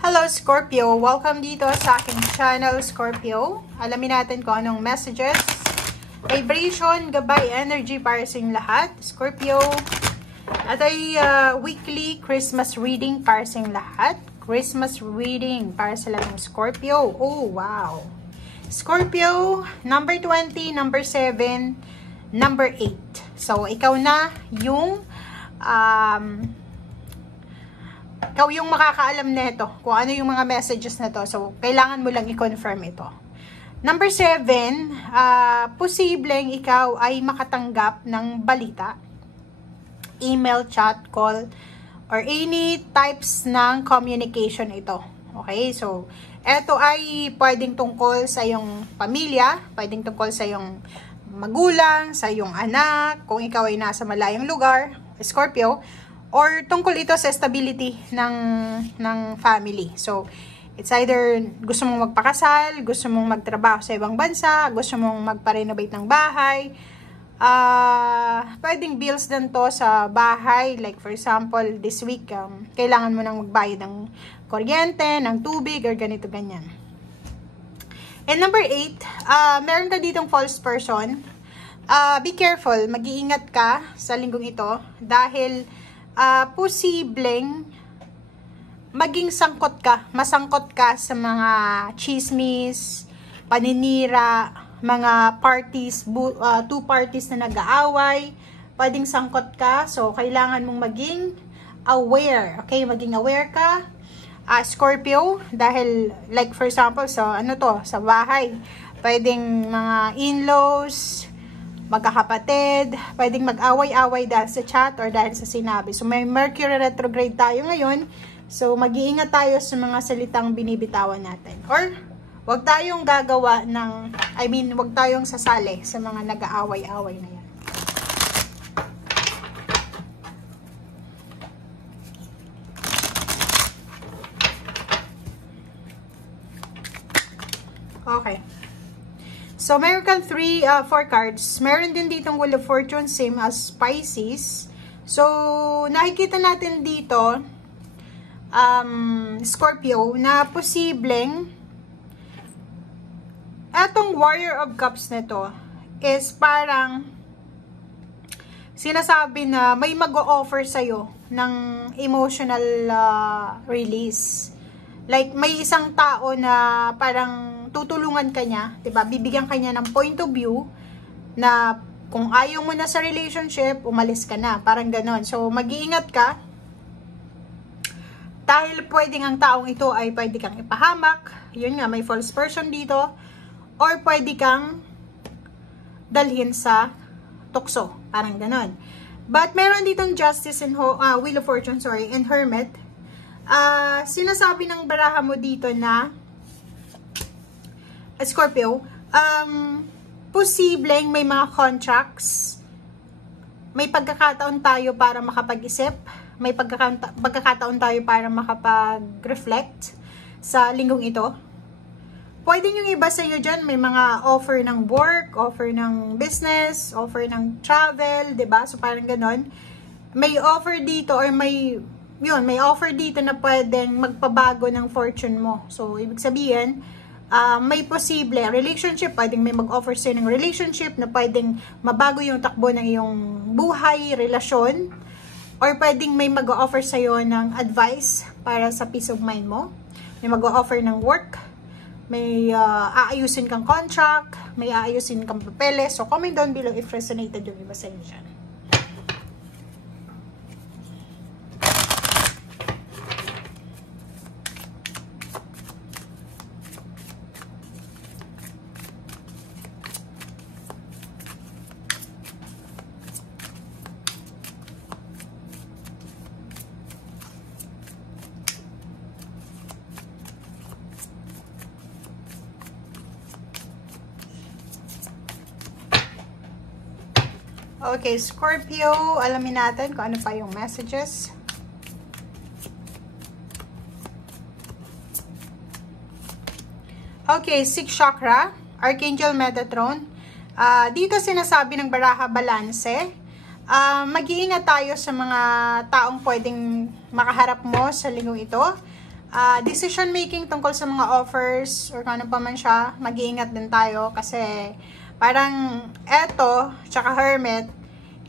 Hello Scorpio! Welcome dito sa aking channel Scorpio. Alamin natin kung anong messages, vibration, gabay, energy para sa inyong lahat. Scorpio, at ay weekly Christmas reading para sa inyong lahat. Christmas reading para sa lahat ng Scorpio. Oh, wow! Scorpio, number 20, number 7, number 8. So, ikaw na yung ikaw yung makakaalam nito kung ano yung mga messages na to. So, kailangan mo lang i-confirm ito. Number 7, posibleng ikaw ay makatanggap ng balita, email, chat, call, or any types ng communication ito. Okay? So, ito ay pwedeng tungkol sa iyong pamilya, pwedeng tungkol sa iyong magulang, sa iyong anak, kung ikaw ay nasa malayong lugar, Scorpio, or tungkol ito sa stability ng family. So, it's either gusto mong magpakasal, gusto mong magtrabaho sa ibang bansa, gusto mong magpa-renovate ng bahay. Pwedeng bills din to sa bahay. Like for example, this week, kailangan mo nang magbayad ng kuryente, ng tubig, or ganito, ganyan. And number 8, meron ka ditong false person. Be careful, mag-iingat ka sa linggong ito dahil posibleng maging masangkot ka sa mga chismis, paninira, mga parties, two parties na nag-aaway, pwedeng sangkot ka. So, kailangan mong maging aware. Okay, maging aware ka, Scorpio, dahil like for example, sa sa bahay, pwedeng mga in-laws, magkakapatid, pwedeng mag-away-away dahil sa chat or dahil sa sinabi. So, may Mercury retrograde tayo ngayon. So, mag-iingat tayo sa mga salitang binibitawan natin. Or, wag tayong gagawa ng, wag tayong sasali sa mga nag-aaway-away na yan. Okay. So, meron kang 4 cards. Meron din ditong Wheel of Fortune, same as Pisces. So, nakikita natin dito, Scorpio, na posibleng etong Warrior of Cups na to is parang sinasabi na may mag-o-offer sa'yo ng emotional release. Like, may isang tao na parang tutulungan ka niya, 'di ba? Bibigyan ka niya ng point of view na kung ayaw mo na sa relationship, umalis ka na, parang ganon. So, mag-iingat ka dahil pwedeng ang taong ito ay pwede kang ipahamak, yun nga, may false person dito, or pwede kang dalhin sa tukso, parang ganon. But meron ditong Justice and Wheel of Fortune, and Hermit. Sinasabi ng baraha mo dito na Scorpio, posibleng may mga contracts, may pagkakataon tayo para makapag-isip, may pagkakataon tayo para makapag-reflect sa linggong ito. Pwede yung iba sa iyo dyan, may mga offer ng work, offer ng business, offer ng travel, 'di ba? So parang ganon. May offer dito or may offer dito na pwedeng magpabago ng fortune mo. So ibig sabihin, may posible relationship, pwedeng may mag-offer sa'yo ng relationship na pwedeng mabago yung takbo ng iyong buhay, relasyon, or pwedeng may mag-offer sa'yo ng advice para sa peace of mind mo, may mag-offer ng work, may aayusin kang contract, may aayusin kang papeles. So comment down below if resonated yung iba sa inyo dyan. Okay, Scorpio, alamin natin kung ano pa yung messages. Okay, 6 chakra, Archangel Metatron. Dito sinasabi ng baraha balanse. Mag-iingat tayo sa mga taong pwedeng makaharap mo sa linggong ito. decision making tungkol sa mga offers or kung ano pa man siya, mag-iingat din tayo kasi parang eto, tsaka Hermit,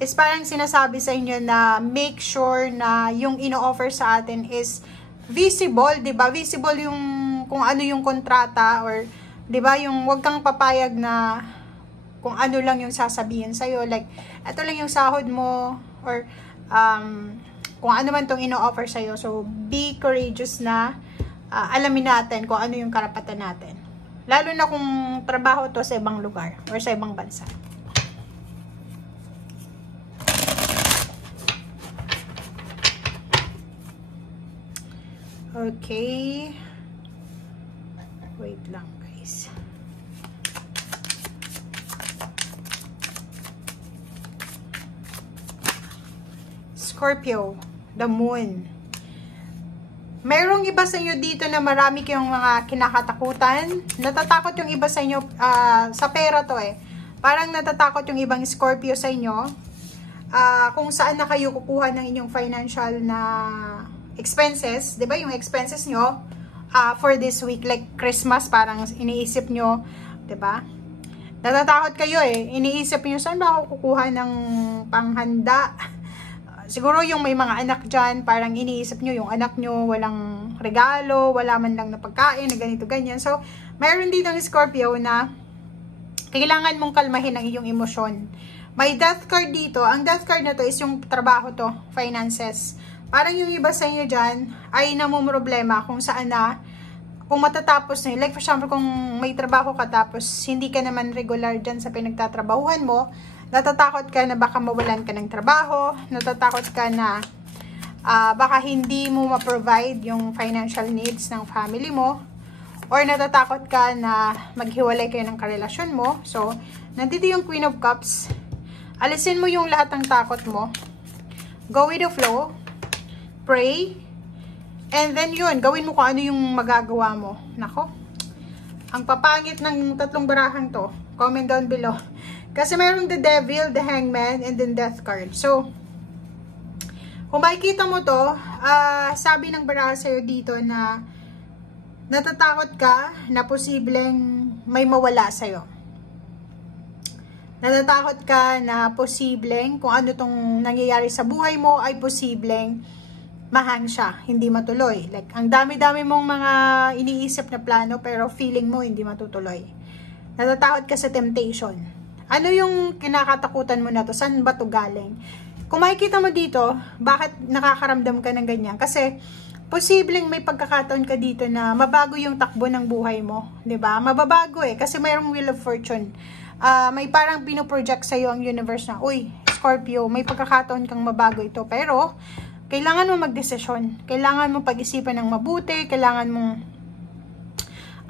is parang sinasabi sa inyo na make sure na yung ino-offer sa atin is visible, 'di ba? Visible yung kung ano yung kontrata or 'di ba, yung wag kang papayag na kung ano lang yung sasabihin sa iyo, like ito lang yung sahod mo or kung ano man tong ino-offer sa iyo. So be courageous na alamin natin kung ano yung karapatan natin. Lalo na kung trabaho to sa ibang lugar or sa ibang bansa. Okay. Wait lang, guys. Scorpio, the moon. Mayroong iba sa inyo dito na marami kayong mga kinakatakutan. Natatakot yung iba sa inyo, sa pera to eh. Parang natatakot yung ibang Scorpio sa inyo. Kung saan na kayo kukuha ng inyong financial na expenses, 'di ba? Yung expenses nyo for this week, like Christmas, parang iniisip nyo, 'di ba? Natatakot kayo eh. Iniisip nyo, saan ba ako kukuha ng panghanda? Siguro yung may mga anak dyan, parang iniisip nyo, yung anak nyo walang regalo, wala man lang na pagkain, na ganito, ganyan. So, mayroon din ng Scorpio na kailangan mong kalmahin ang iyong emosyon. May death card dito. Ang death card na to is yung trabaho to, finances. Parang yung iba sa inyo dyan ay namumroblema kung saan na, kung matatapos na yun. Like for example, kung may trabaho ka tapos hindi ka naman regular dyan sa pinagtatrabahuhan mo, natatakot ka na baka mawalan ka ng trabaho, natatakot ka na baka hindi mo ma-provide yung financial needs ng family mo, or natatakot ka na maghiwalay kayo ng karelasyon mo. So, nandito yung Queen of Cups. Alisin mo yung lahat ng takot mo. Go with the flow. Pray, and then yun, gawin mo kung ano yung magagawa mo. Nako, ang papangit ng tatlong barahang to. Comment down below. Kasi mayroong the Devil, the Hangman, and then Death card. So, kung makikita mo to, sabi ng baraha sa'yo dito na natatakot ka na posibleng may mawala sa'yo. Natatakot ka na posibleng kung ano tong nangyayari sa buhay mo ay posibleng mahang siya, hindi matuloy. Like, ang dami-dami mong mga iniisip na plano pero feeling mo hindi matutuloy. Natatakot ka sa temptation. Ano yung kinakatakutan mo na to? Saan ba to galing? Kung makikita mo dito, bakit nakakaramdam ka ng ganyan? Kasi, posibleng may pagkakataon ka dito na mabago yung takbo ng buhay mo. 'Di ba? Mababago eh. Kasi mayroong Wheel of Fortune. May parang pinoproject sa'yo ang universe na, uy, Scorpio, may pagkakataon kang mabago ito. Pero, kailangan mo magdesisyon. Kailangan mo pag-isipan ng mabuti. Kailangan mong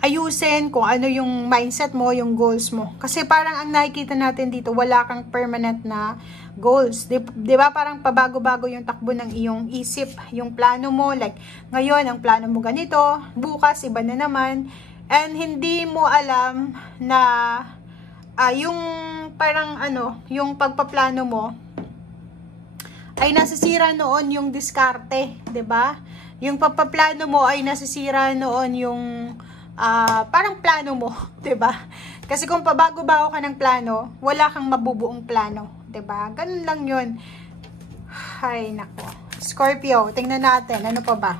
ayusin kung ano yung mindset mo, yung goals mo. Kasi parang ang nakikita natin dito, wala kang permanent na goals. Diba? Parang pabago-bago yung takbo ng iyong isip, yung plano mo. Like, ngayon, ang plano mo ganito. Bukas, iba na naman. And hindi mo alam na yung parang yung pagpaplano mo, ay nasisira noon yung diskarte, 'di ba? Yung pagpaplano mo ay nasisira noon yung parang plano mo, 'di ba? Kasi kung pabago-bago ka ng plano, wala kang mabubuong plano, 'di ba? Ganun lang 'yun. Hay nako. Scorpio, tingnan natin ano pa ba?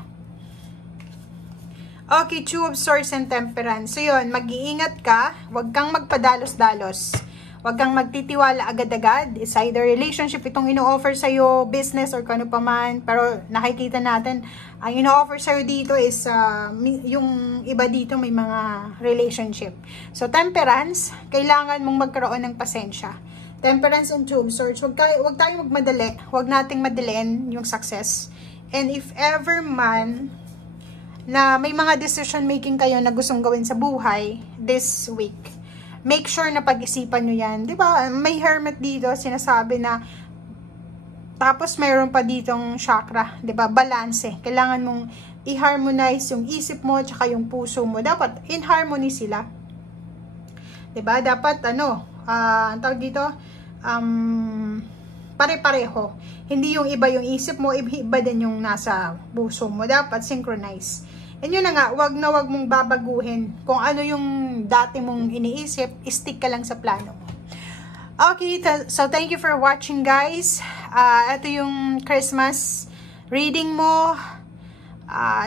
Okay, Two of Swords and Temperance. So 'yun, mag-iingat ka, 'wag kang magpadalos-dalos. Huwag kang magtitiwala agad-agad. It's either relationship itong ino-offer sa'yo, business, or kano pa man. Pero nakikita natin, ang ino-offer sa'yo dito is, yung iba dito may mga relationship. So, temperance, kailangan mong magkaroon ng pasensya. Temperance and Two of Swords. Huwag tayong magmadali. Huwag nating madaliin yung success. And if ever man, na may mga decision making kayo na gustong gawin sa buhay this week, make sure na pag-isipan nyo yan. Diba? May Hermit dito, sinasabi na, tapos mayroon pa ditong chakra. Diba? Balance. Kailangan mong i-harmonize yung isip mo, tsaka yung puso mo. Dapat in harmony sila. Diba? Dapat, ang tawag dito, pare-pareho. Hindi yung iba yung isip mo, iba din yung nasa puso mo. Dapat synchronize. And yun na nga, wag mong babaguhin. Kung ano yung dati mong iniisip, stick ka lang sa plano mo. Okay, so thank you for watching, guys. Ito yung Christmas reading mo.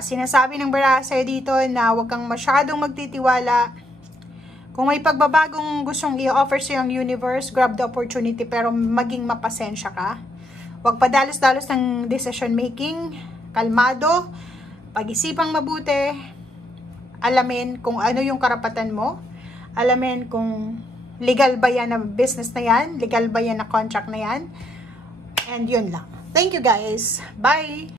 Sinasabi ng Baraka sa'yo dito na wag kang masyadong magtitiwala. Kung may pagbabagong gustong i-offer sa'yo ang universe, grab the opportunity, pero maging mapasensya ka. Huwag padalos-dalos ng decision making. Kalmado. Pag-isipang mabuti, alamin kung ano yung karapatan mo, alamin kung legal ba yan na business na yan, legal ba yan na contract na yan, and yun lang. Thank you guys. Bye!